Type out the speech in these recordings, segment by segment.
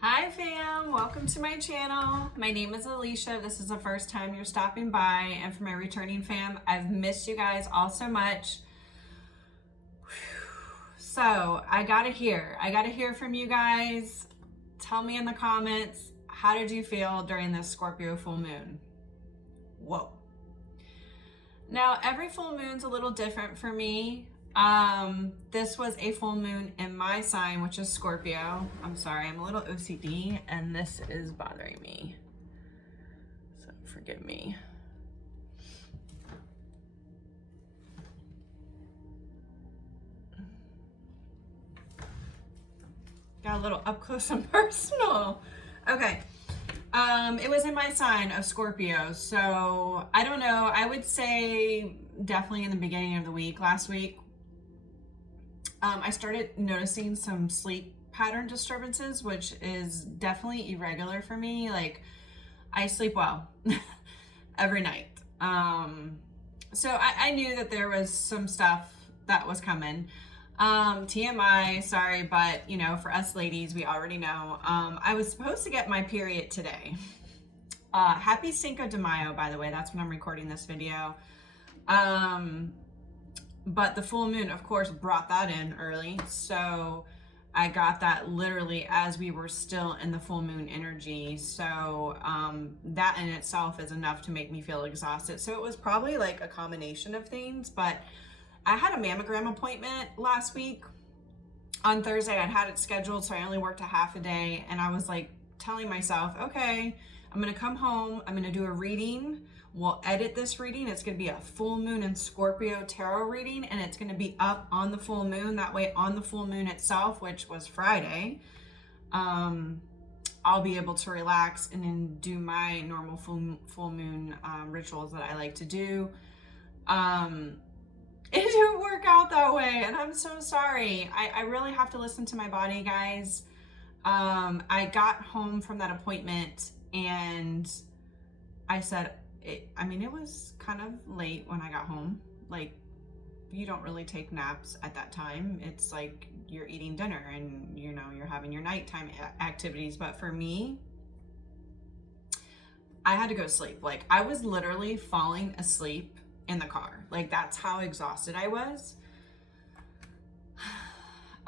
Hi fam, welcome to my channel. My name is Alicia. If this is the first time you're stopping by, and for my returning fam, I've missed you guys all so much. So I gotta hear from you guys. Tell me in the comments, how did you feel during this Scorpio full moon? Whoa. Now every full moon's a little different for me. This was a full moon in my sign, which is Scorpio. I'm sorry, I'm a little OCD and this is bothering me. So forgive me. Got a little up close and personal. Okay. It was in my sign of Scorpio. So I don't know. I would say definitely in the beginning of the week, last week, I started noticing some sleep pattern disturbances, which is definitely irregular for me. Like, I sleep well every night. So I knew that there was some stuff that was coming. TMI, sorry, but you know, for us ladies, we already know. I was supposed to get my period today. Happy Cinco de Mayo, by the way. That's when I'm recording this video. But the full moon, of course, brought that in early. So I got that literally as we were still in the full moon energy. So that in itself is enough to make me feel exhausted. So it was probably like a combination of things. But I had a mammogram appointment last week. On Thursday, I'd had it scheduled, so I only worked a half a day. And I was like telling myself, okay, I'm going to come home. I'm going to do a reading. We'll edit this reading. It's going to be a full moon in Scorpio tarot reading, and it's going to be up on the full moon. That way on the full moon itself, which was Friday, I'll be able to relax and then do my normal full moon rituals that I like to do. It didn't work out that way, and I'm so sorry. I really have to listen to my body, guys. I got home from that appointment and I said, it was kind of late when I got home. Like, you don't really take naps at that time. It's like you're eating dinner and, you know, you're having your nighttime activities. But for me, I had to go to sleep. Like, I was literally falling asleep in the car. Like, that's how exhausted I was.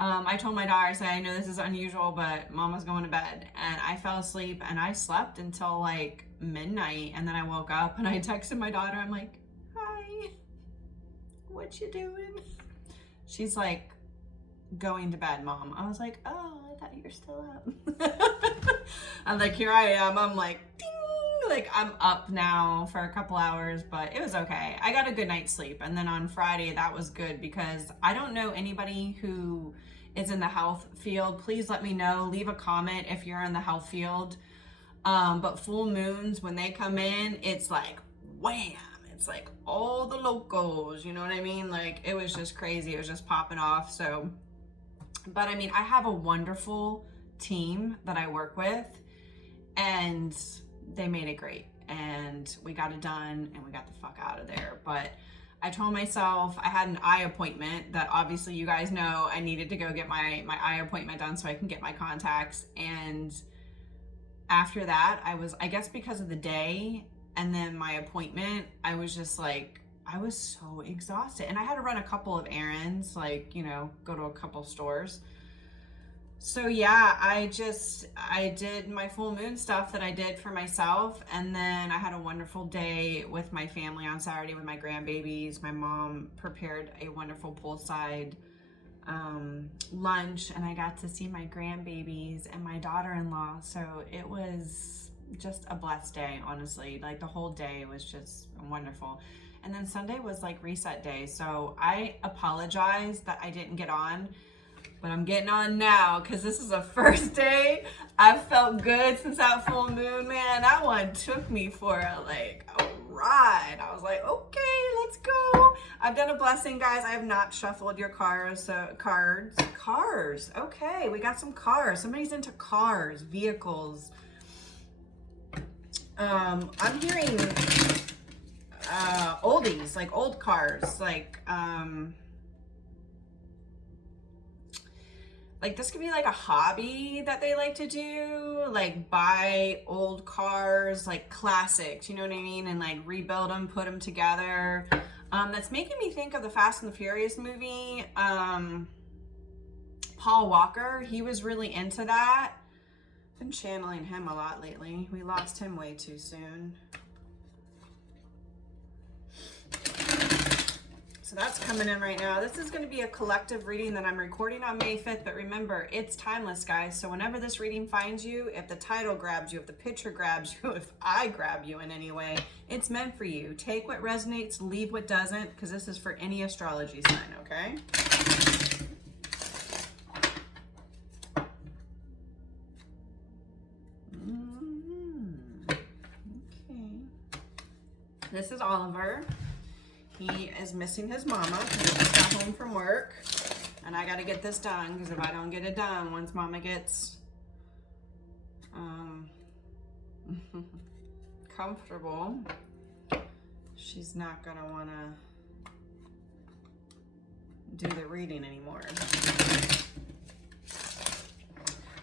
I told my daughter, I said, I know this is unusual, but mama's going to bed. And I fell asleep and I slept until like midnight. And then I woke up and I texted my daughter. I'm like, hi, what you doing? She's like, going to bed, mom. I was like, oh, I thought you were still up. I'm like, here I am. I'm like, ding. Like, I'm up now for a couple hours, but it was okay. I got a good night's sleep. And then on Friday, that was good because I don't know anybody who is in the health field. Please let me know. Leave a comment if you're in the health field. But full moons, when they come in, it's like, wham. It's like all the locals, you know what I mean? Like, it was just crazy. It was just popping off. So, but I mean, I have a wonderful team that I work with, and they made it great, and we got it done and we got the fuck out of there. But I told myself I had an eye appointment that obviously you guys know I needed to go get my eye appointment done so I can get my contacts. And after that, I guess because of the day and then my appointment, I was just like, I was so exhausted. And I had to run a couple of errands, like, you know, go to a couple stores. So yeah, I did my full moon stuff that I did for myself. And then I had a wonderful day with my family on Saturday with my grandbabies. My mom prepared a wonderful poolside lunch, and I got to see my grandbabies and my daughter-in-law. So it was just a blessed day, honestly. Like, the whole day was just wonderful. And then Sunday was like reset day. So I apologize that I didn't get on, but I'm getting on now because this is the first day I've felt good since that full moon, man. That one took me for a ride. I was like, okay, let's go. I've done a blessing, guys. I have not shuffled your cards. So cars. Okay, we got some cars. Somebody's into cars, vehicles. I'm hearing oldies, like old cars, like like this could be like a hobby that they like to do, like buy old cars, like classics, you know what I mean, and like rebuild them, put them together. That's making me think of the Fast and the Furious movie. Paul Walker, he was really into that. Been channeling him a lot lately. We lost him way too soon. So that's coming in right now. This is going to be a collective reading that I'm recording on May 5th, but remember, it's timeless, guys. So whenever this reading finds you, if the title grabs you, if the picture grabs you, if I grab you in any way, it's meant for you. Take what resonates, leave what doesn't, because this is for any astrology sign, okay? Okay. This is Oliver. He is missing his mama because he just got home from work. And I got to get this done because if I don't get it done, once mama gets comfortable, she's not going to want to do the reading anymore.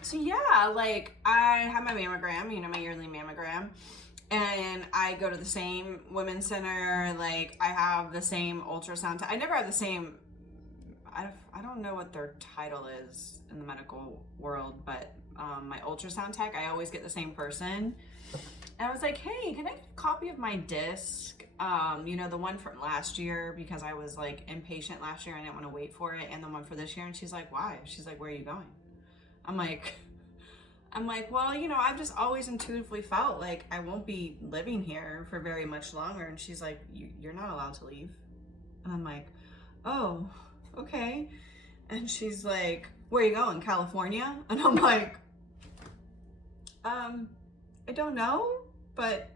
So yeah, like I have my mammogram, you know, my yearly mammogram. And I go to the same women's center, like I have the same ultrasound. I never have the same, I don't know what their title is in the medical world, but my ultrasound tech, I always get the same person. And I was like, hey, can I get a copy of my disc? You know, the one from last year, because I was like impatient last year. I didn't want to wait for it. And the one for this year. And she's like, why? She's like, where are you going? I'm like, well, you know, I've just always intuitively felt like I won't be living here for very much longer. And she's like, you're not allowed to leave. And I'm like, oh, okay. And she's like, where are you going, California? And I'm like, I don't know, but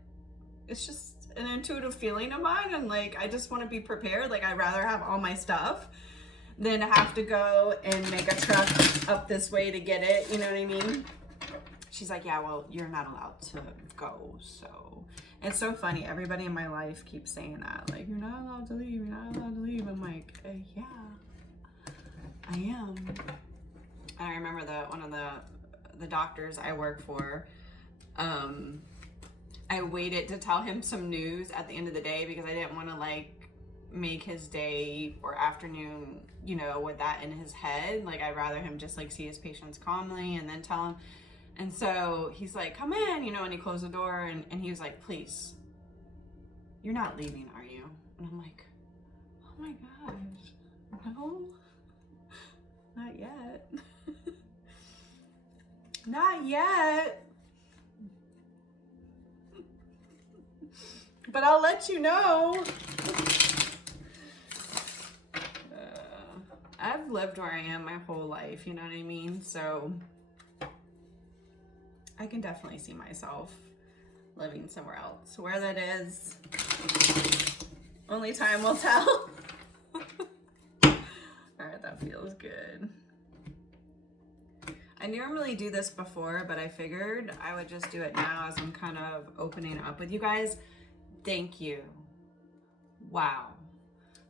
it's just an intuitive feeling of mine. And like, I just want to be prepared. Like, I'd rather have all my stuff than have to go and make a trek up this way to get it. You know what I mean? She's like, yeah, well, you're not allowed to go. So it's so funny. Everybody in my life keeps saying that. Like, you're not allowed to leave. You're not allowed to leave. I'm like, yeah, I am. And I remember that one of the doctors I work for, I waited to tell him some news at the end of the day because I didn't want to like make his day or afternoon, you know, with that in his head. Like, I'd rather him just like see his patients calmly and then tell him. And so he's like, come in, you know, and he closed the door and he was like, please, you're not leaving, are you? And I'm like, oh my gosh, no, not yet. Not yet. But I'll let you know. I've lived where I am my whole life, you know what I mean? So I can definitely see myself living somewhere else. Where that is, only time will tell. All right, that feels good. I normally do this before, but I figured I would just do it now as I'm kind of opening up with you guys. Thank you. Wow.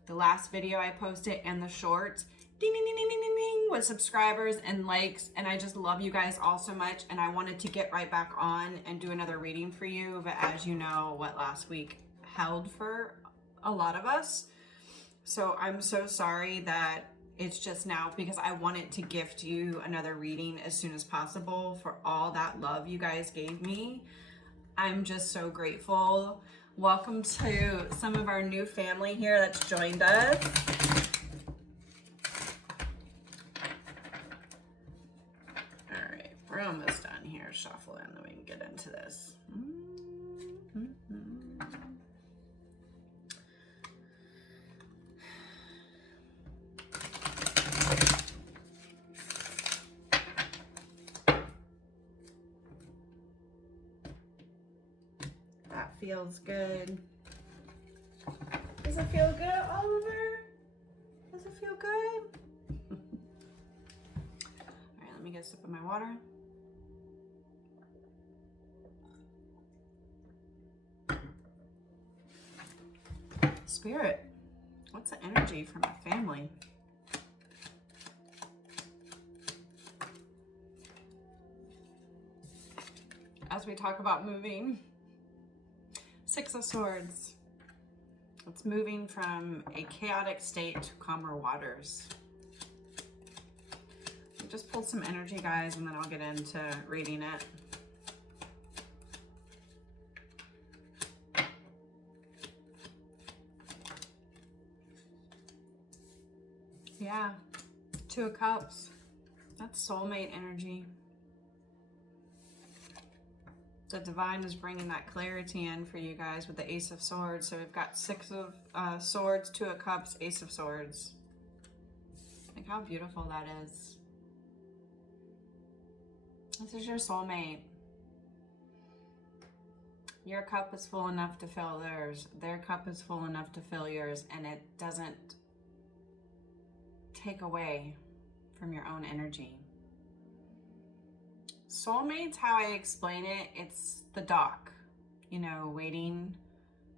The last video I posted and the shorts, ding, ding, ding, ding, ding, ding, ding, with subscribers and likes. And I just love you guys all so much. And I wanted to get right back on and do another reading for you. But as you know, what last week held for a lot of us. So I'm so sorry that it's just now, because I wanted to gift you another reading as soon as possible for all that love you guys gave me. I'm just so grateful. Welcome to some of our new family here that's joined us. All right, we're almost done here. Shuffle in, then we can get into this. That feels good. Does it feel good, Oliver? Does it feel good? All right, let me get a sip of my water. Spirit, what's the energy for my family? as we talk about moving. Six of Swords. It's moving from a chaotic state to calmer waters. Just pull some energy, guys, and then I'll get into reading it. Yeah, Two of Cups. That's soulmate energy. The divine is bringing that clarity in for you guys with the Ace of Swords. So we've got Six of Swords, Two of Cups, Ace of Swords. Like how beautiful that is. This is your soulmate. Your cup is full enough to fill theirs. Their cup is full enough to fill yours, and it doesn't take away from your own energy. Soulmates, how I explain it, it's the dock, you know, waiting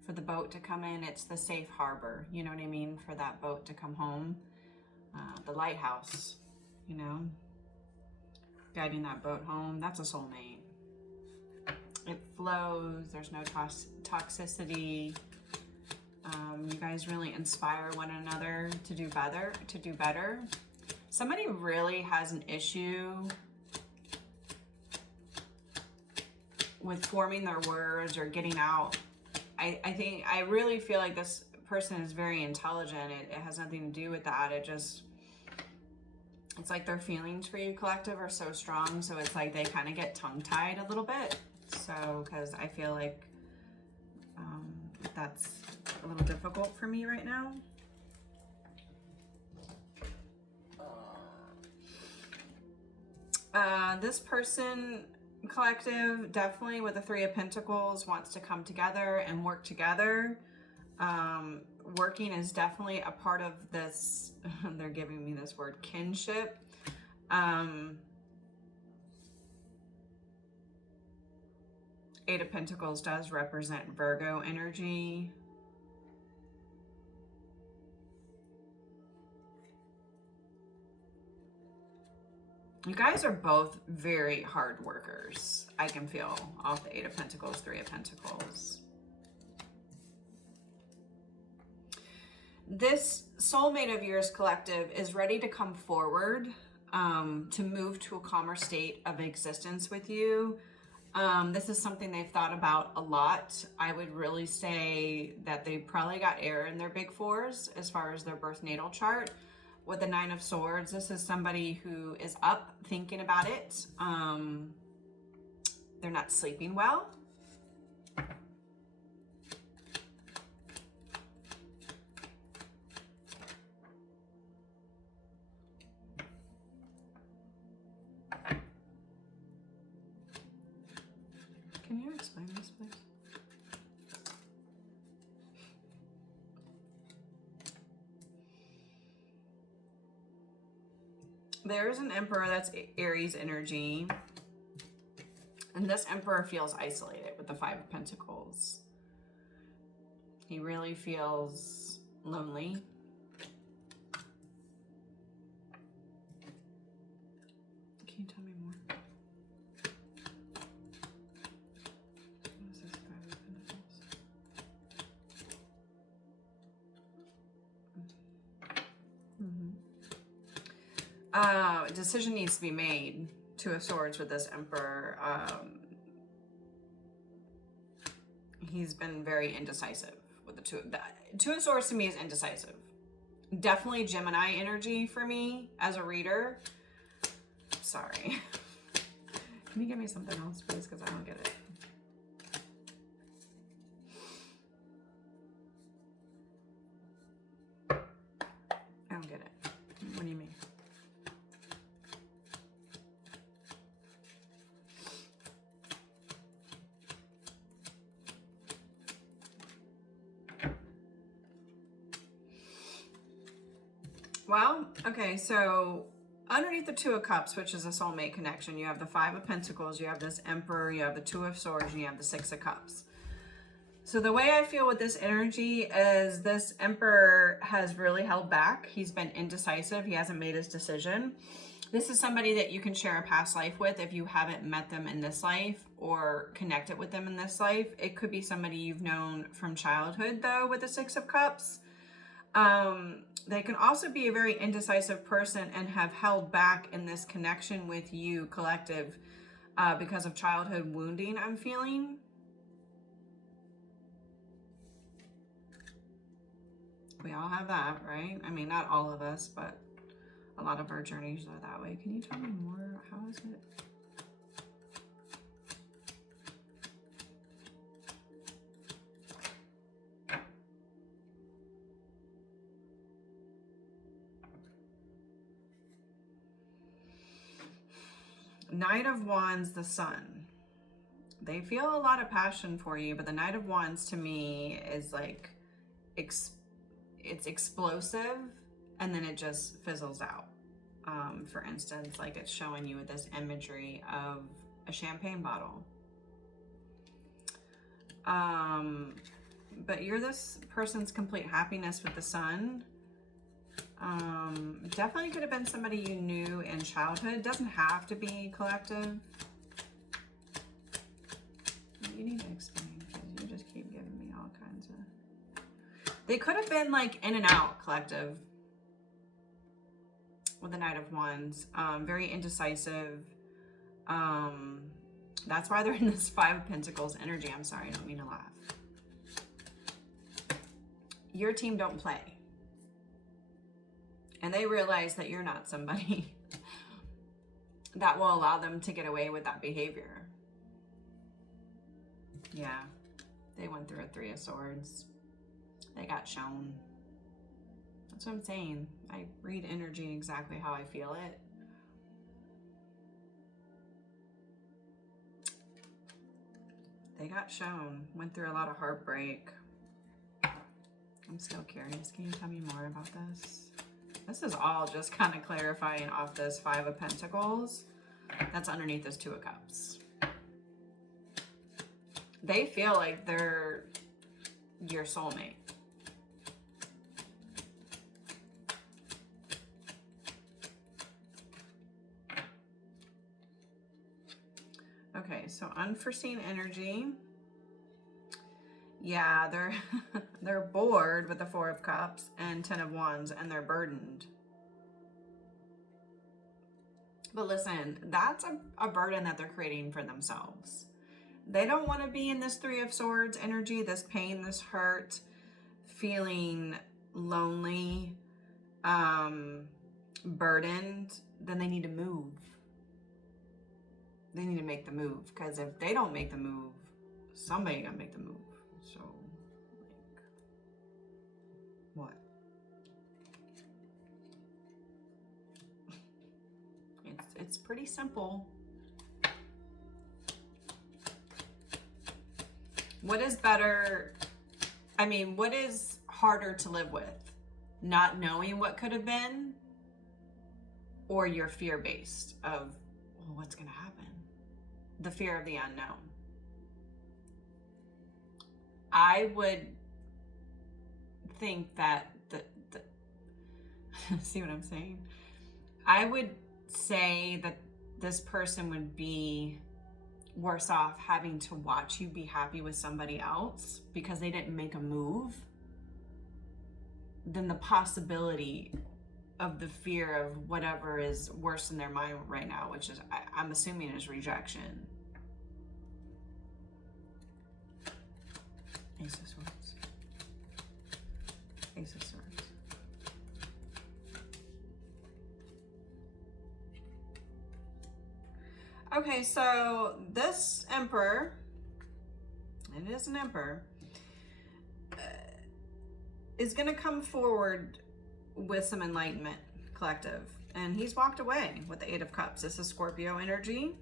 for the boat to come in. It's the safe harbor, you know what I mean, for that boat to come home. The lighthouse, you know, guiding that boat home. That's a soulmate. It flows. There's no toxicity. You guys really inspire one another to do better. Somebody really has an issue with forming their words or getting out. I really feel like this person is very intelligent. It has nothing to do with that. It's like their feelings for you, collective, are so strong. So it's like they kind of get tongue-tied a little bit. So, because I feel like that's a little difficult for me right now. This person, collective, definitely with the Three of Pentacles, wants to come together and work together. Working is definitely a part of this. They're giving me this word, kinship. Eight of Pentacles does represent Virgo energy. You guys are both very hard workers. I can feel off the Eight of Pentacles, Three of Pentacles. This soulmate of yours, collective, is ready to come forward, to move to a calmer state of existence with you. This is something they've thought about a lot. I would really say that they probably got air in their big fours as far as their birth natal chart. With the Nine of Swords, this is somebody who is up thinking about it. They're not sleeping well. Can you explain this, please? There's an Emperor, that's Aries energy. And this Emperor feels isolated with the Five of Pentacles. He really feels lonely. Can you tell me more? What is this Five of Pentacles? A decision needs to be made. Two of Swords with this Emperor. He's been very indecisive with the Two of Swords. To me is indecisive. Definitely Gemini energy for me as a reader. Sorry. Can you give me something else, please? Because I don't get it. I don't get it. What do you mean? Well, okay, so underneath the Two of Cups, which is a soulmate connection, you have the Five of Pentacles, you have this Emperor, you have the Two of Swords, and you have the Six of Cups. So the way I feel with this energy is this Emperor has really held back. He's been indecisive. He hasn't made his decision. This is somebody that you can share a past life with if you haven't met them in this life or connected with them in this life. It could be somebody you've known from childhood, though, with the Six of Cups. They can also be a very indecisive person and have held back in this connection with you, collective, because of childhood wounding, I'm feeling. We all have that, right? I mean, not all of us, but a lot of our journeys are that way. Can you tell me more? How is it? Knight of Wands, the Sun. They feel a lot of passion for you, but the Knight of Wands to me is like, it's explosive and then it just fizzles out. For instance, like it's showing you with this imagery of a champagne bottle. But you're this person's complete happiness with the Sun. Definitely could have been somebody you knew in childhood. Doesn't have to be collective. You need to explain because you just keep giving me all kinds of... They could have been like in and out collective with the Knight of Wands. Very indecisive. That's why they're in this Five of Pentacles energy. I'm sorry, I don't mean to laugh. Your team don't play. And they realize that you're not somebody that will allow them to get away with that behavior. Yeah, they went through a Three of Swords. They got shown. That's what I'm saying. I read energy exactly how I feel it. They got shown. Went through a lot of heartbreak. I'm still curious. Can you tell me more about this? This is all just kind of clarifying off this Five of Pentacles that's underneath this Two of Cups. They feel like they're your soulmate. Okay, so unforeseen energy. Yeah, they're bored with the Four of Cups and Ten of Wands, and they're burdened. But listen, that's a burden that they're creating for themselves. They don't want to be in this Three of Swords energy, this pain, this hurt, feeling lonely, burdened. Then they need to move. They need to make the move, because if they don't make the move, somebody gotta make the move. So, like, what? It's pretty simple. What is better? I mean, what is harder to live with? Not knowing what could have been, or your fear-based of, well, what's gonna happen? The fear of the unknown. I would think that see what I'm saying? I would say that this person would be worse off having to watch you be happy with somebody else because they didn't make a move than the possibility of the fear of whatever is worse in their mind right now, which is, I'm assuming, is rejection. Ace of Swords. Ace of Swords. Okay, so this Emperor, it is an Emperor, is going to come forward with some enlightenment, collective. And he's walked away with the Eight of Cups. This is Scorpio energy.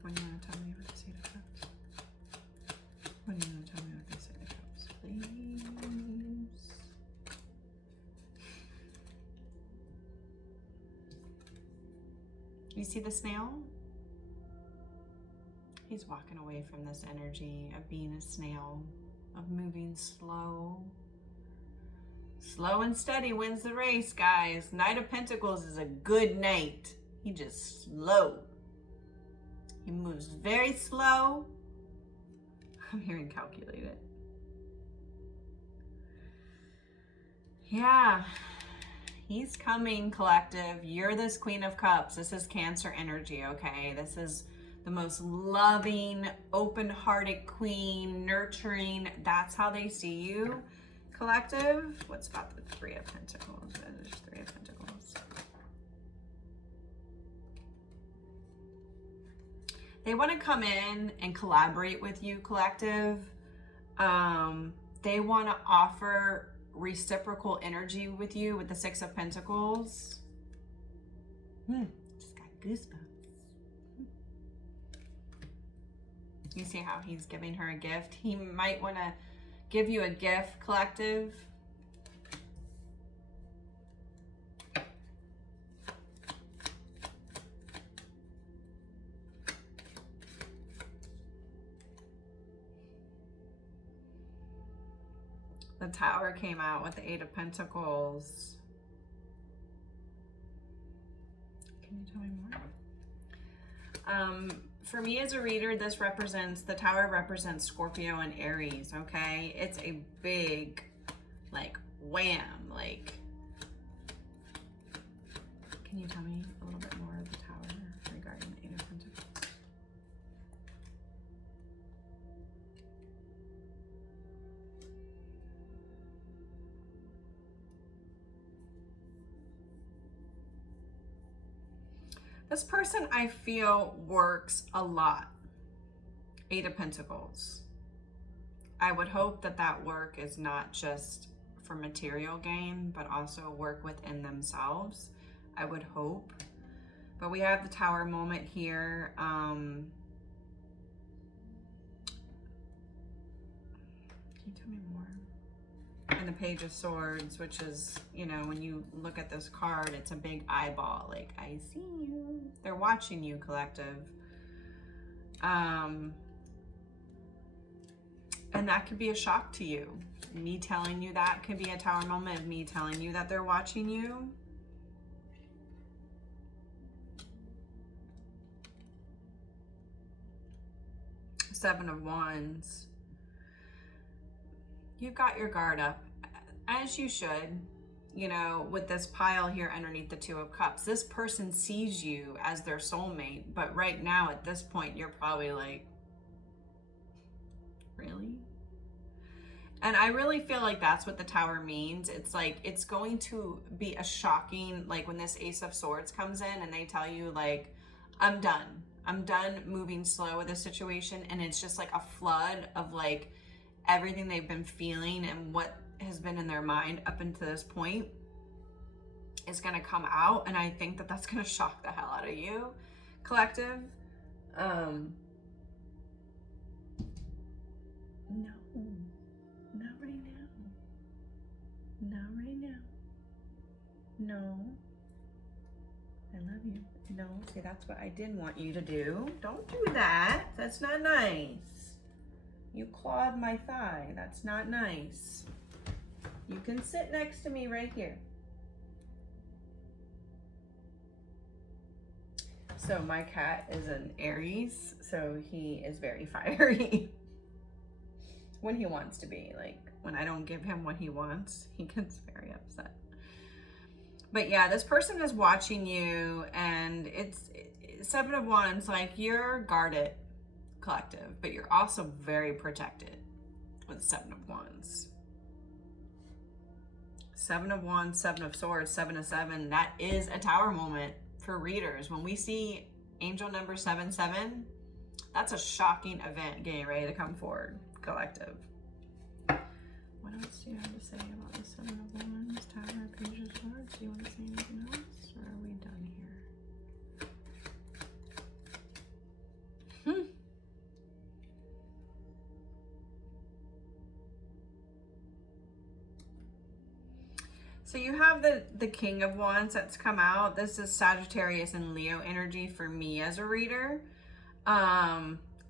What do you want to tell me with this Eight of Cups? What do you want to tell me with this Eight of Cups, please? You see the snail? He's walking away from this energy of being a snail, of moving slow. Slow and steady wins the race, guys. Knight of Pentacles is a good knight. He just slow. He moves very slow. I'm hearing calculated. Yeah. He's coming, collective. You're this Queen of Cups. This is Cancer energy, okay? This is the most loving, open-hearted queen, nurturing. That's how they see you, collective. What's about the Three of Pentacles? There's Three of Pentacles. They want to come in and collaborate with you, collective. They want to offer reciprocal energy with you with the Six of Pentacles. Just got goosebumps. You see how he's giving her a gift? He might want to give you a gift, collective. The Tower came out with the Eight of Pentacles. Can you tell me more? For me as a reader, this represents, the Tower represents Scorpio and Aries, okay? It's a big, like, wham, like. Can you tell me a little bit more of the Tower regarding the Eight of Pentacles? This person, I feel, works a lot. Eight of Pentacles. I would hope that that work is not just for material gain, but also work within themselves. I would hope. But we have the Tower moment here. Can you tell me more? And the Page of Swords, which is, you know, when you look at this card, it's a big eyeball, like, I see you. They're watching you, collective. And that could be a shock to you. Me telling you that could be a Tower moment of me telling you that they're watching you. Seven of Wands. You've got your guard up, as you should, you know, with this pile here underneath the Two of Cups. This person sees you as their soulmate, but right now at this point, you're probably like, really? And I really feel like that's what the Tower means. It's like, it's going to be a shocking, like when this Ace of Swords comes in and they tell you like, I'm done. I'm done moving slow with this situation. And it's just like a flood of like, everything they've been feeling and what has been in their mind up until this point is going to come out. And I think that that's going to shock the hell out of you, collective. No, not right now. Not right now. No. I love you. No, see, that's what I didn't want you to do. Don't do that. That's not nice. You clawed my thigh. That's not nice. You can sit next to me right here. So my cat is an Aries, so he is very fiery. When he wants to be. Like, when I don't give him what he wants, he gets very upset. But yeah, this person is watching you, and it's Seven of Wands, like, you're guarded, collective, but you're also very protected with Seven of Wands. Seven of Wands, Seven of Swords, 7 of 7. That is a Tower moment for readers. When we see angel number 77, that's a shocking event getting ready to come forward, collective. What else do you have to say about the Seven of Wands, Tower, Page of Swords? Do you want to say anything else, or are we done here? So you have the King of Wands that's come out. This is Sagittarius and Leo energy for me as a reader.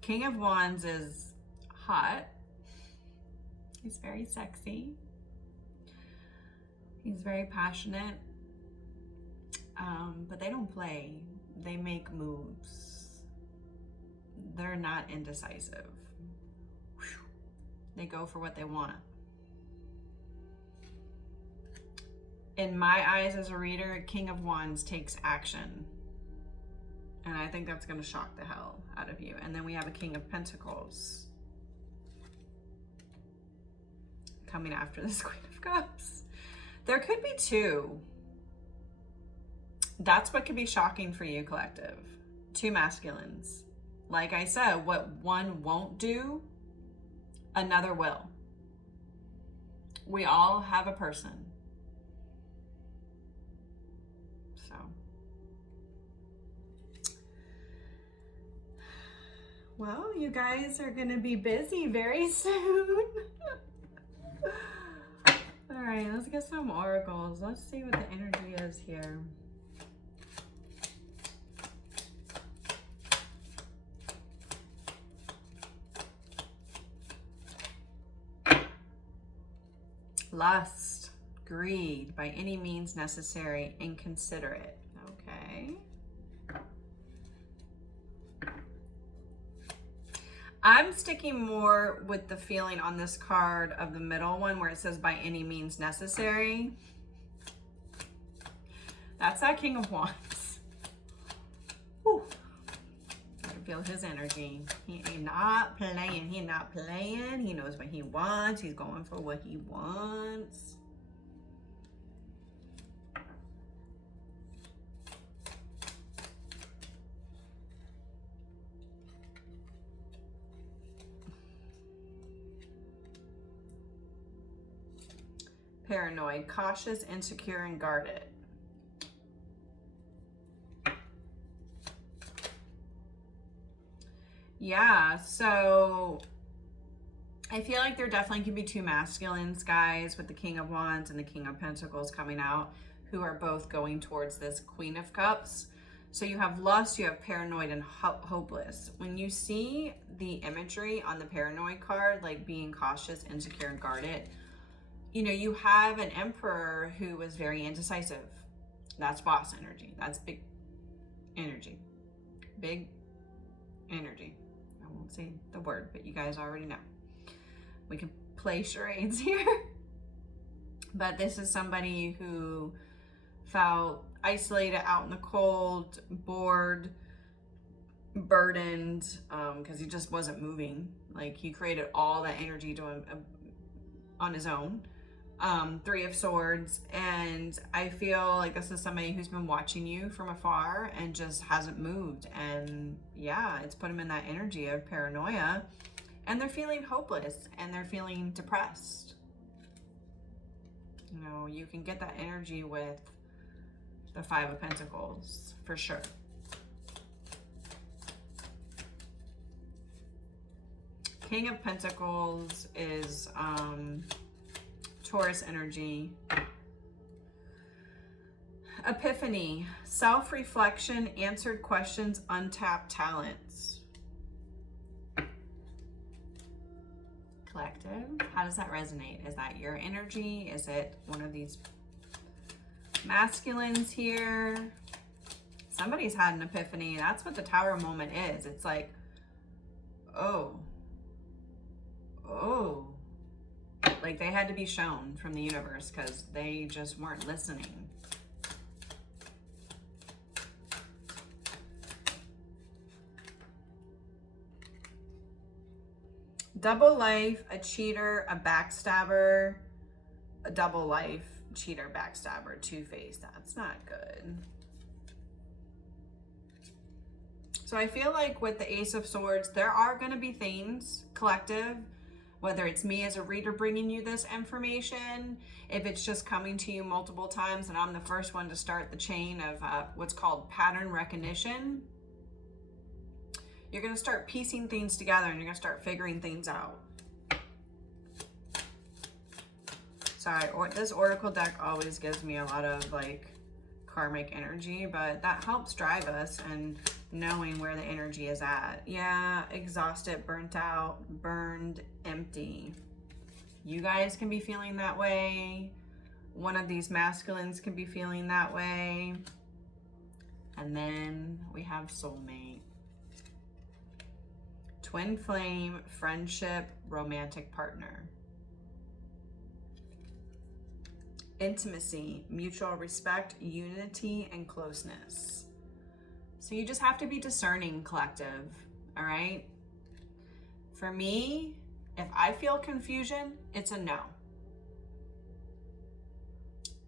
King of Wands is hot. He's very sexy. He's very passionate. But they don't play. They make moves. They're not indecisive. They go for what they want. In my eyes as a reader, King of Wands takes action. And I think that's going to shock the hell out of you. And then we have a King of Pentacles coming after this Queen of Cups. There could be two. That's what could be shocking for you, collective. Two masculines. Like I said, what one won't do, another will. We all have a person. So. Well, you guys are going to be busy very soon. All right, let's get some oracles. Let's see what the energy is here. Lust, greed, by any means necessary, inconsiderate. Okay. I'm sticking more with the feeling on this card of the middle one where it says by any means necessary. That's that King of Wands. Whew. I can feel his energy. He ain't not playing. He not playing. He knows what he wants. He's going for what he wants. Paranoid, cautious, insecure, and guarded. Yeah, so I feel like there definitely could be two masculines, guys, with the King of Wands and the King of Pentacles coming out, who are both going towards this Queen of Cups. So you have lust, you have paranoid, and hopeless. When you see the imagery on the paranoid card, like being cautious, insecure, and guarded, you know, you have an emperor who was very indecisive. That's boss energy. That's big energy. Big energy. I won't say the word, but you guys already know. We can play charades here. But this is somebody who felt isolated, out in the cold, bored, burdened, because he just wasn't moving. Like, he created all that energy to him on his own. Three of Swords, and I feel like this is somebody who's been watching you from afar and just hasn't moved, and yeah, it's put him in that energy of paranoia, and they're feeling hopeless and they're feeling depressed. You know, you can get that energy with the Five of Pentacles for sure. King of Pentacles is Taurus energy. Epiphany, self-reflection, answered questions, untapped talents. Collective, how does that resonate? Is that your energy? Is it one of these masculines here? Somebody's had an epiphany. That's what the Tower moment is. It's like, oh. Like they had to be shown from the universe because they just weren't listening. Double life, a cheater, a backstabber, a double life, cheater, backstabber, two-faced. That's not good. So I feel like with the Ace of Swords, there are going to be things, collective, whether it's me as a reader bringing you this information, if it's just coming to you multiple times and I'm the first one to start the chain of what's called pattern recognition, you're going to start piecing things together and you're going to start figuring things out. Sorry, this Oracle deck always gives me a lot of like karmic energy, but that helps drive us and knowing where the energy is at. Yeah, exhausted, burnt out, burned, empty. You guys can be feeling that way. One of these masculines can be feeling that way. And then we have soulmate. Twin flame, friendship, romantic partner. Intimacy, mutual respect, unity, and closeness. So you just have to be discerning, collective, all right? For me, if I feel confusion, it's a no.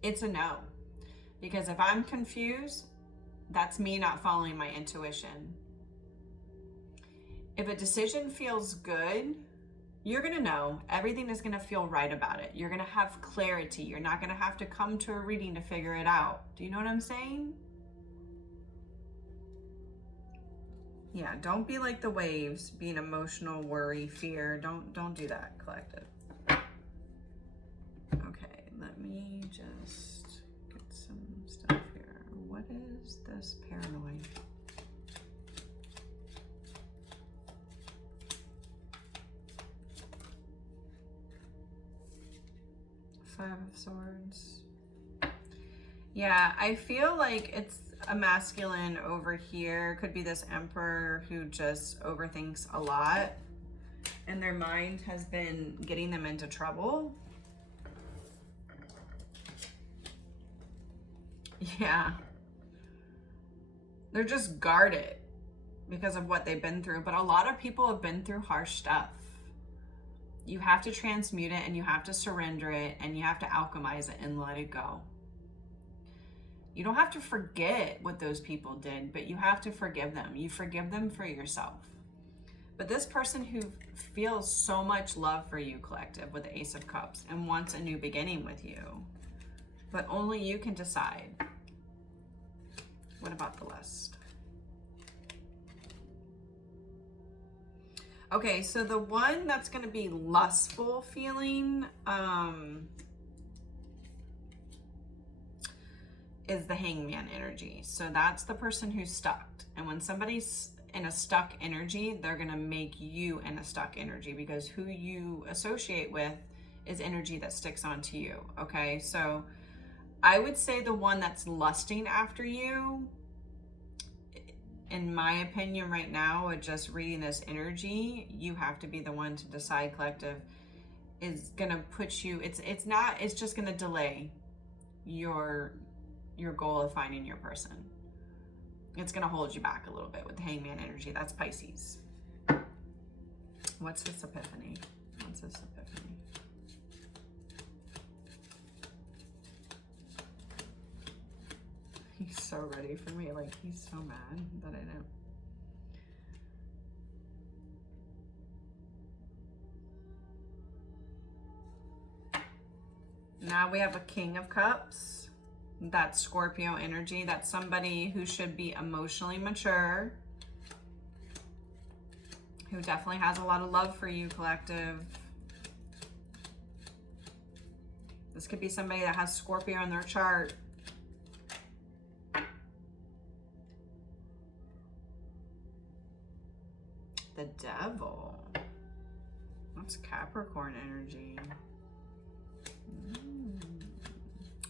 It's a no. Because if I'm confused, that's me not following my intuition. If a decision feels good, you're gonna know. Everything is gonna feel right about it. You're gonna have clarity. You're not gonna have to come to a reading to figure it out. Do you know what I'm saying? Yeah, don't be like the waves, being emotional, worry, fear. Don't do that, collective. Okay, let me just get some stuff here. What is this paranoid? Five of Swords. Yeah, I feel like it's a masculine over here. Could be this emperor who just overthinks a lot and their mind has been getting them into trouble. Yeah. They're just guarded because of what they've been through. But a lot of people have been through harsh stuff. You have to transmute it and you have to surrender it and you have to alchemize it and let it go. You don't have to forget what those people did, but you have to forgive them. You forgive them for yourself. But this person who feels so much love for you, collective, with the Ace of Cups and wants a new beginning with you, but only you can decide. What about the lust? Okay, so the one that's going to be lustful feeling is the Hangman energy. So that's the person who's stuck. And when somebody's in a stuck energy, they're going to make you in a stuck energy because who you associate with is energy that sticks onto you. Okay, so I would say the one that's lusting after you, in my opinion right now, with just reading this energy, you have to be the one to decide, collective, is gonna put you, it's just gonna delay your goal of finding your person. It's gonna hold you back a little bit with the Hangman energy. That's Pisces. What's this epiphany? What's this epiphany? He's so ready for me. Like, he's so mad that I know. Now we have a King of Cups. That's Scorpio energy. That's somebody who should be emotionally mature, who definitely has a lot of love for you, collective. This could be somebody that has Scorpio in their chart. The Devil. That's Capricorn energy.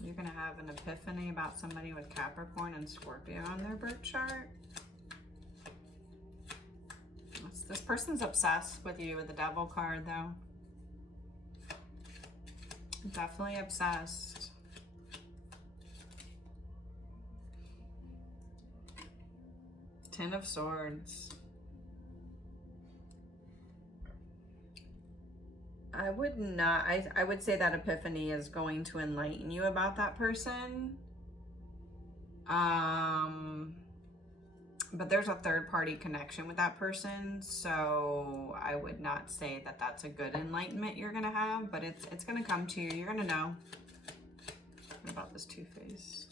You're going to have an epiphany about somebody with Capricorn and Scorpio on their birth chart. This person's obsessed with you with the Devil card, though. Definitely obsessed. Ten of Swords. I would not, I would say that epiphany is going to enlighten you about that person. But there's a third party connection with that person. So I would not say that that's a good enlightenment you're going to have, but it's going to come to you. You're going to know. What about this Two-Faced?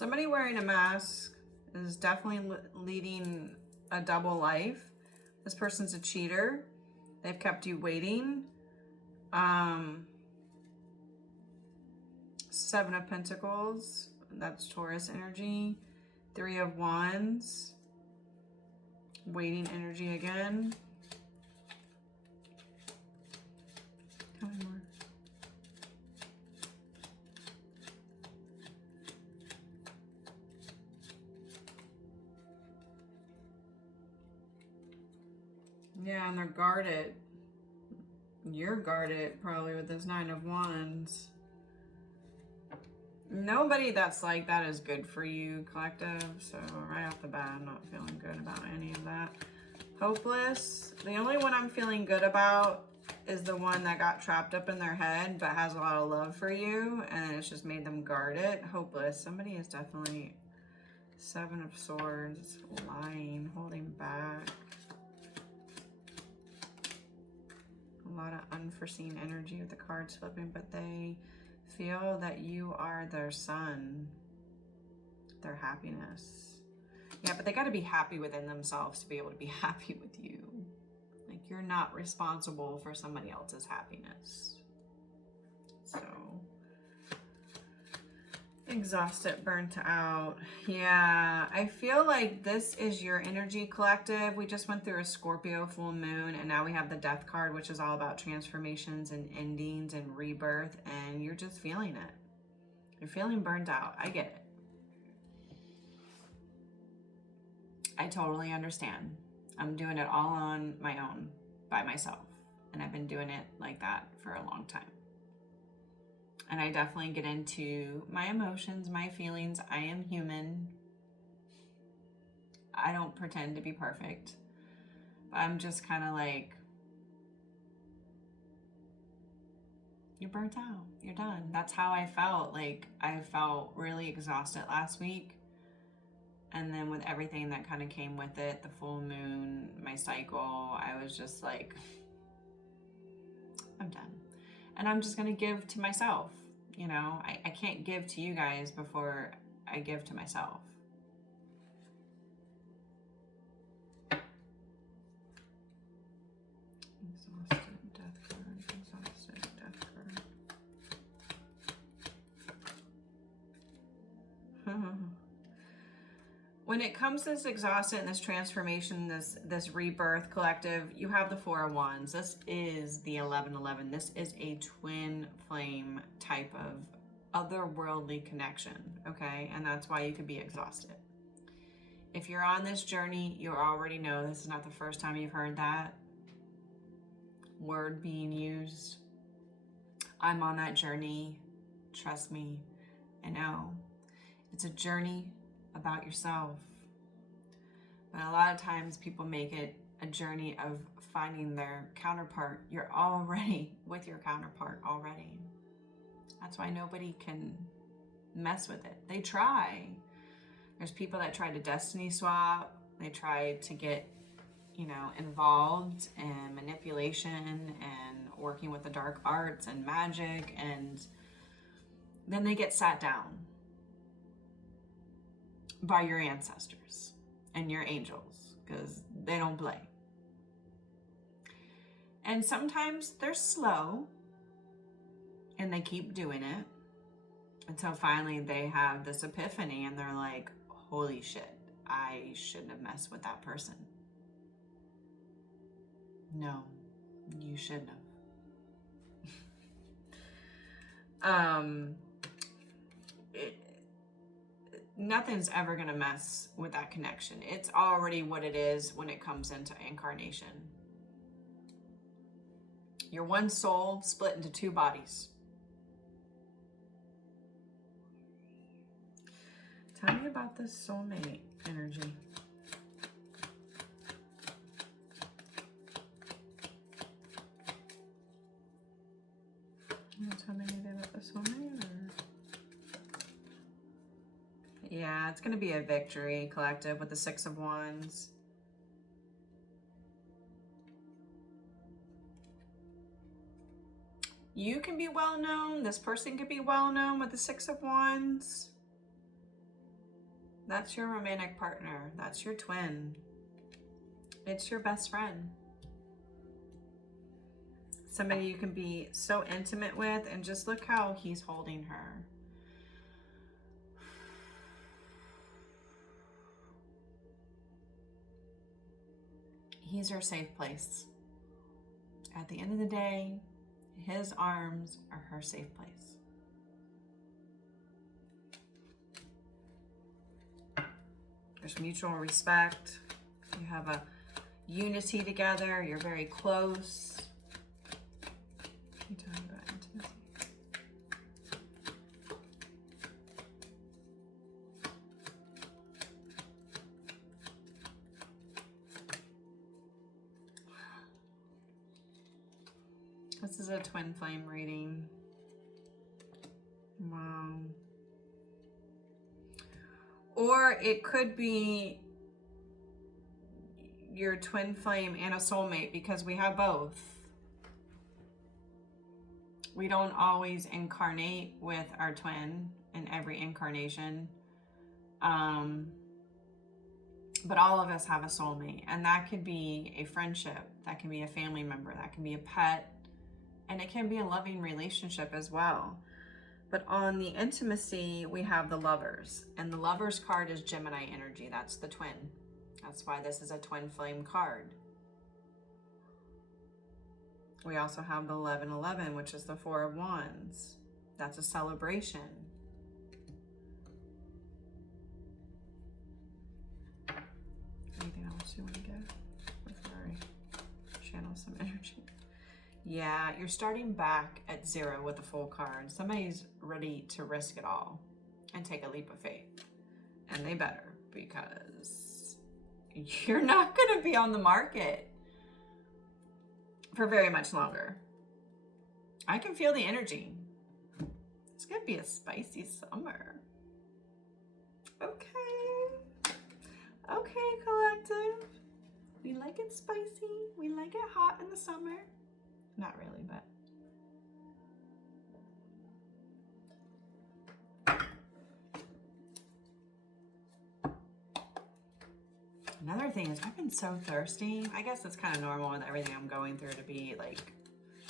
Somebody wearing a mask is definitely leading a double life. This person's a cheater. They've kept you waiting. Seven of Pentacles, that's Taurus energy. Three of Wands, waiting energy again. Tell me more. Yeah, and they're guarded. You're guarded probably with this Nine of Wands. Nobody that's like that is good for you, collective. So right off the bat, I'm not feeling good about any of that. Hopeless. The only one I'm feeling good about is the one that got trapped up in their head but has a lot of love for you, and it's just made them guard it. Hopeless. Somebody is definitely Seven of Swords, lying, holding back. A lot of unforeseen energy with the cards flipping, but they feel that you are their sun, their happiness. Yeah, but they got to be happy within themselves to be able to be happy with you. Like, you're not responsible for somebody else's happiness. So, exhausted, burnt out. Yeah, I feel like this is your energy, collective. We just went through a Scorpio full moon, and now we have the Death card, which is all about transformations and endings and rebirth, and you're just feeling it. You're feeling burnt out. I get it. I totally understand. I'm doing it all on my own, by myself, and I've been doing it like that for a long time. And I definitely get into my emotions, my feelings. I am human. I don't pretend to be perfect. I'm just kind of like, you're burnt out. You're done. That's how I felt. Like, I felt really exhausted last week. And then with everything that kind of came with it, the full moon, my cycle, I was just like, I'm done. And I'm just going to give to myself. You know, I can't give to you guys before I give to myself. Exhausted, Death card, exhausted, Death card. When it comes to this exhausted and this transformation, this rebirth, collective, you have the Four of Wands. This is the 1111. This is a twin flame type of otherworldly connection, okay? And that's why you could be exhausted. If you're on this journey, you already know this is not the first time you've heard that word being used. I'm on that journey. Trust me. I know. It's a journey about yourself. But a lot of times people make it a journey of finding their counterpart. You're already with your counterpart already. That's why nobody can mess with it. They try. There's people that try to destiny swap. They try to get, you know, involved in manipulation and working with the dark arts and magic, and then they get sat down by your ancestors and your angels because they don't play. And sometimes they're slow and they keep doing it until finally they have this epiphany and they're like, holy shit, I shouldn't have messed with that person. No, you shouldn't have. Nothing's ever gonna mess with that connection. It's already what it is when it comes into incarnation. You're one soul split into two bodies. Tell me about this soulmate energy. You want to tell me anything about the soulmate? Or? Yeah, it's going to be a victory, collective, with the Six of Wands. You can be well known. This person could be well known with the Six of Wands. That's your romantic partner. That's your twin. It's your best friend. Somebody you can be so intimate with, and just look how he's holding her. He's her safe place. At the end of the day, his arms are her safe place. There's mutual respect. You have a unity together. You're very close. You talk about intimacy. This is a twin flame reading. Wow. Or it could be your twin flame and a soulmate, because we have both. We don't always incarnate with our twin in every incarnation. But all of us have a soulmate, and that could be a friendship, that can be a family member, that can be a pet, and it can be a loving relationship as well. But on the intimacy, we have the Lovers, and the Lovers card is Gemini energy. That's the twin. That's why this is a twin flame card. We also have the 1111, which is the Four of Wands. That's a celebration. Anything else you want to give before I channel some energy? Yeah, you're starting back at zero with the Full card. Somebody's ready to risk it all and take a leap of faith. And they better, because you're not going to be on the market for very much longer. I can feel the energy. It's going to be a spicy summer. Okay. Okay, collective. We like it spicy. We like it hot in the summer. Not really, but. Another thing is, I've been so thirsty. I guess it's kind of normal with everything I'm going through to be like,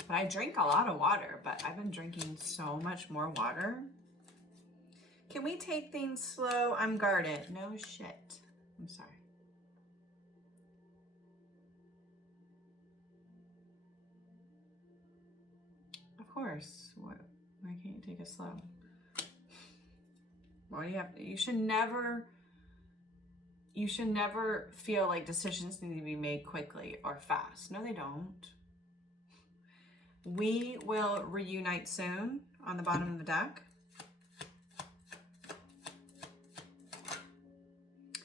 but I drink a lot of water, but I've been drinking so much more water. Can we take things slow? I'm guarded. No shit. I'm sorry. Of course. What? Why can't you take it slow? Why do you have to? You should never feel like decisions need to be made quickly or fast. No, they don't. We will reunite soon on the bottom of the deck.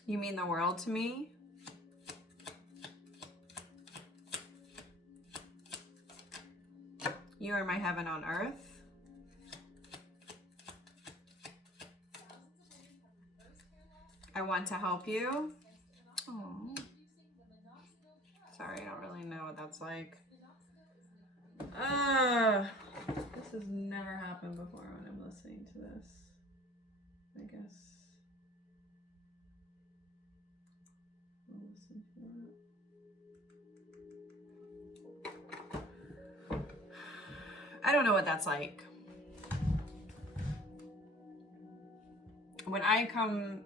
You mean the world to me. You are my heaven on earth. I want to help you. Oh. Sorry, I don't really know what that's like. This has never happened before when I'm listening to this. I guess I'll listen to that. I don't know what that's like. When I come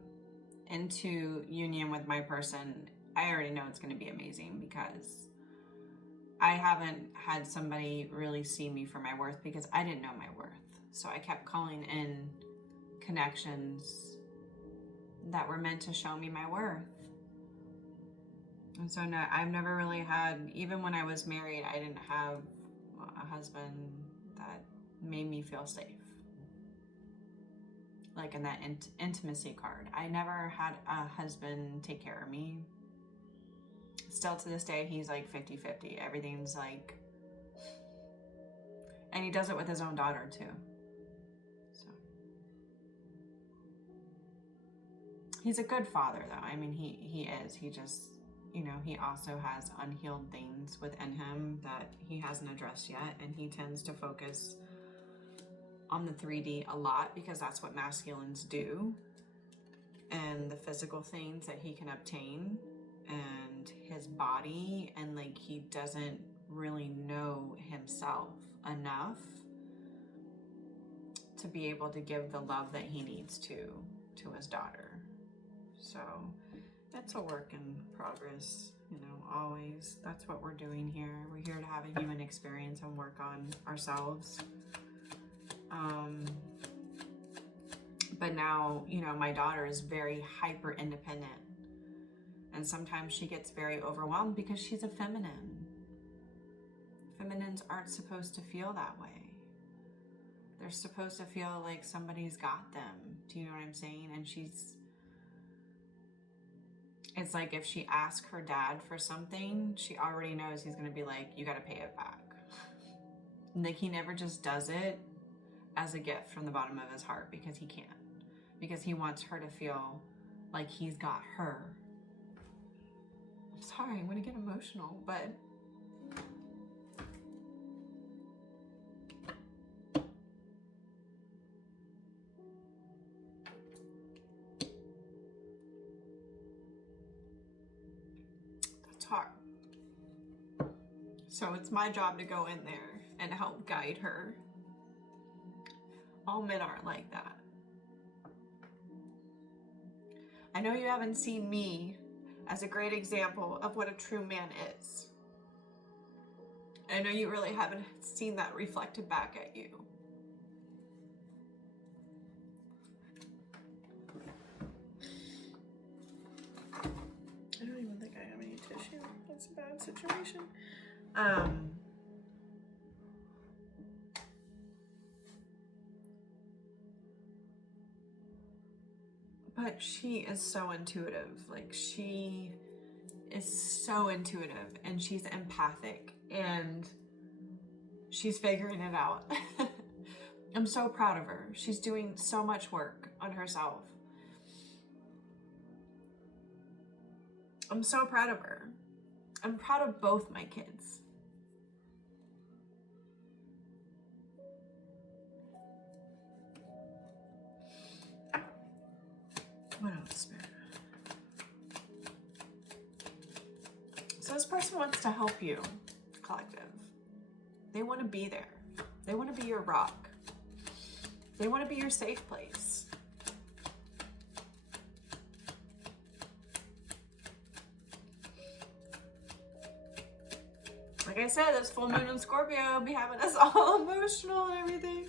into union with my person, I already know it's going to be amazing, because I haven't had somebody really see me for my worth, because I didn't know my worth. So I kept calling in connections that were meant to show me my worth. And so no, I've never really had, even when I was married, I didn't have a husband that made me feel safe. Like in that intimacy card. I never had a husband take care of me. Still to this day, he's like 50-50. Everything's like, and he does it with his own daughter too. So he's a good father though. I mean, he is. He just, you know, he also has unhealed things within him that he hasn't addressed yet. And he tends to focus on the 3D a lot, because that's what masculines do. and the physical things that he can obtain and his body, and like he doesn't really know himself enough to be able to give the love that he needs to his daughter. So it's a work in progress, you know, always. That's what we're doing here. We're here to have a human experience and work on ourselves. But now, you know, my daughter is very hyper independent, and sometimes she gets very overwhelmed because she's a feminine. Feminines aren't supposed to feel that way. They're supposed to feel like somebody's got them. Do you know what I'm saying? And it's like if she asks her dad for something, she already knows he's gonna be like, you gotta pay it back. Like he never just does it as a gift from the bottom of his heart because he can't. Because he wants her to feel like he's got her. I'm sorry, I'm gonna get emotional, but that's hard. So it's my job to go in there and help guide her. All men aren't like that. I know you haven't seen me as a great example of what a true man is. I know you really haven't seen that reflected back at you. I don't even think I have any tissue. That's a bad situation. But she is so intuitive. Like she is so intuitive, and she's empathic, and she's figuring it out. I'm so proud of her. She's doing so much work on herself. I'm so proud of her. I'm proud of both my kids. What else, Spirit? So this person wants to help you, collective. They want to be there. They want to be your rock. They want to be your safe place. Like I said, this full moon in Scorpio be having us all emotional and everything.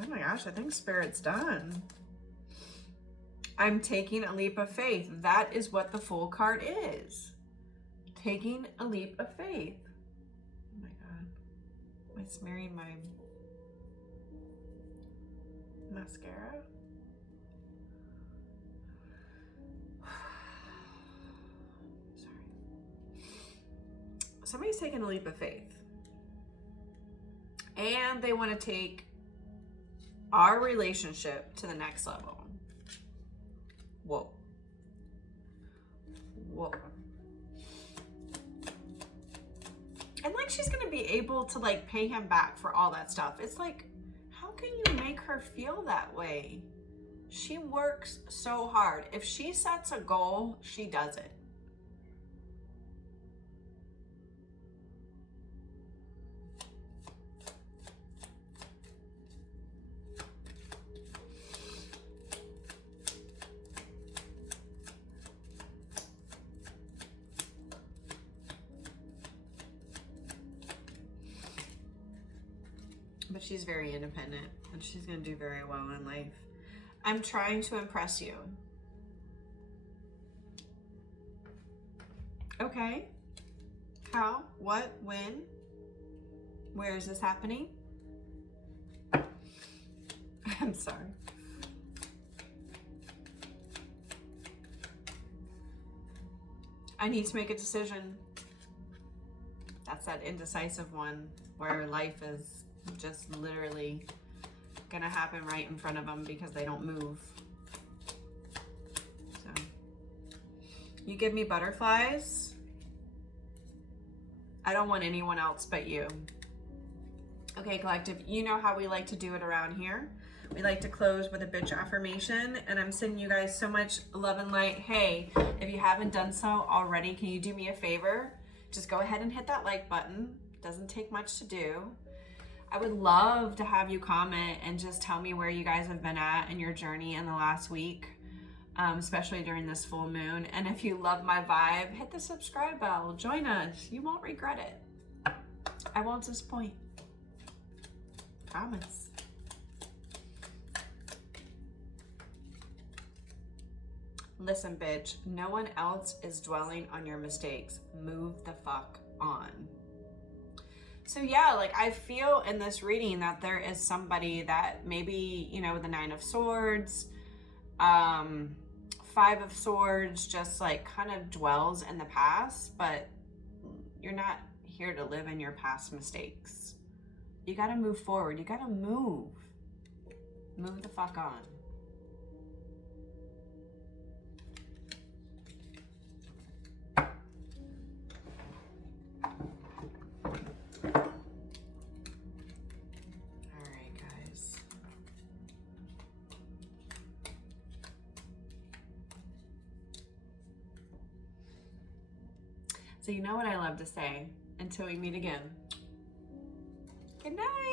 Oh my gosh, I think Spirit's done. I'm taking a leap of faith. That is what the Fool card is. Taking a leap of faith. Oh my God. Am I smearing my mascara? Sorry. Somebody's taking a leap of faith. And they want to take our relationship to the next level. Whoa. Whoa. And like she's gonna be able to like pay him back for all that stuff. It's like, how can you make her feel that way? She works so hard. If she sets a goal, she does it. But she's very independent, and she's going to do very well in life. I'm trying to impress you. Okay. How? What? When? Where is this happening? I'm sorry. I need to make a decision. That's that indecisive one where life is just literally gonna happen right in front of them because they don't move. So you give me butterflies. I don't want anyone else but you. Okay, collective, you know how we like to do it around here. We like to close with a bitch affirmation, and I'm sending you guys so much love and light. Hey, if you haven't done so already, can you do me a favor? Just go ahead and hit that like button. Doesn't take much to do. I would love to have you comment and just tell me where you guys have been at in your journey in the last week, especially during this full moon. And if you love my vibe, hit the subscribe bell. Join us. You won't regret it. I won't disappoint. Promise. Listen, bitch, no one else is dwelling on your mistakes. Move the fuck on. So yeah, like I feel in this reading that there is somebody that maybe, you know, with the 9 of Swords, 5 of Swords, just like kind of dwells in the past, but you're not here to live in your past mistakes. You gotta move forward. You gotta move. Move the fuck on. So you know what I love to say, until we meet again. Good night.